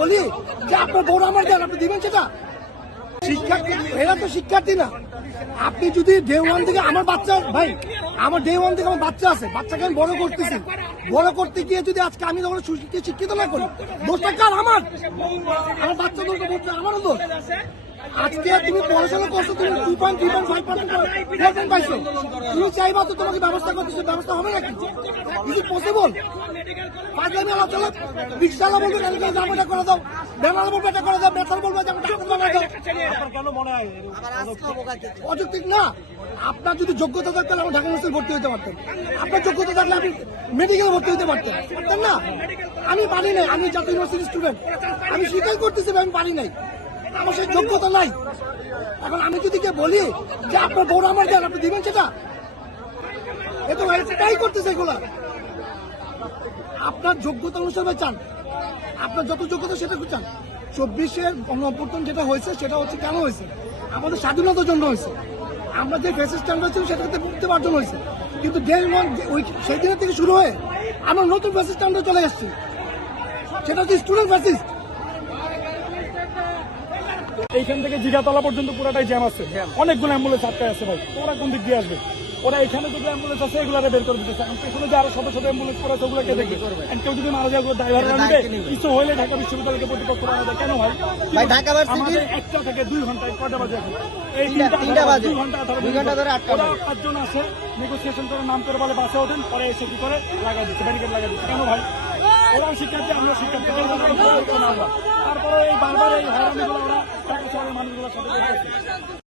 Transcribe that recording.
বলি যে আপনার বড় আমার দেন, আপনি দিবেন সেটা? শিক্ষার্থী, এরা তো শিক্ষার্থী না। আপনি যদি ডে ওয়ান থেকে আমার বাচ্চা, ভাই আমার ডে ওয়ান থেকে আমার বাচ্চা আছে, বাচ্চাকে আমি বড় করতেছি, বড় করতে গিয়ে যদি আজকে আমি যখন শিক্ষিত না করি, দোষটা কার? আমার বাচ্চা দোষ, আমারও দোষ। আজকে তুমি পড়াশোনা করছো, তুমি 2.3.5% পাইছো, তুমি চাইবা তো তোমাকে ব্যবস্থা করতেছো, ব্যবস্থা হবে নাকি? Is it possible? পাঁচলামি আলাপ চলো, রিক্সাওয়ালা বলবে এটা করে দাও, বেলাল বলবে এটা করে দাও, বেতাল বলবে যে ডাক্তার বানাই দাও। অযৌক্তিক না? আপনার যদি যোগ্যতা থাকতেন আমার ঢাকা ইউনিভার্সিটি ভর্তি হতে পারতেন, আপনার যোগ্যতা থাকলে আপনি মেডিকেলে ভর্তি হতে পারতেন না? আমি পারি নাই, আমি জাতীয় ইউনিভার্সিটির স্টুডেন্ট, আমি স্বীকার করতেছি আমি পারি নাই, আমার সেই যোগ্যতা নাই। এখন আমি যদি বলি যে আপনার বড় আমার দেন, আপনি দিবেন সেটা? এ তো এটাই করতেছে এগুলা। আপনার যোগ্যতা অনুসারে চান, আপনার যত যোগ্যতা সেটা চান। 24-এর গণঅভ্যুত্থান যেটা হয়েছে সেটা হচ্ছে কেন হয়েছে? আমাদের স্বাধীনতার জন্য হয়েছে। আমরা যে ফ্যাসিস্ট স্ট্যান্ডার্ড ছিল সেটাতে মুক্তি পাওয়ার জন্য হয়েছে। কিন্তু সেই দিনের থেকে শুরু হয়ে আমরা নতুন ফ্যাসিস্ট স্ট্যান্ডার্ড চলে এসেছি, সেটা হচ্ছে স্টুডেন্ট ফ্যাসিস্ট। এইখান থেকে জিগাতলা পর্যন্ত পুরোটাই জ্যাম আছে, অনেকগুলো অ্যাম্বুলেন্স আটকে আছে ভাই। ওরা কোন দিক দিয়ে আসবে? ওরা এখানে যদি অ্যাম্বুলেন্স আছে এগুলো বের করে দিতেছে, পেছনে যে আরো শত শত অ্যাম্বুলেন্স করে আছে ওগুলোকে দেখবে। কেউ যদি মারা যায় ড্রাইভাররা নিবে, কিছু হলে ঢাকা বিশ্ববিদ্যালয়কে প্রতিপক্ষ করা যায়। কেন ভাই? ঢাকা আমাদের 1টা থেকে 2 ঘন্টায় কয়টা বাজে এখন? এই 3টা বাজে, 2 ঘন্টা 2 ঘন্টা ধরে আটকা। ওরা 5 জন আছে, নেগোসিয়েশন করে নাম করে বলে বাসে ওঠেন, পরে এসে কি করে লাগাই দিচ্ছে, ব্যারিকেড লাগাই দিচ্ছে। কেন ভাই? ওরাও শিক্ষার্থী, আমরা শিক্ষার্থী, তারপরে এই বারবার এই হয়রানিগুলো ওরা টাকা শহরের মানুষগুলোর সাথে করতেছে।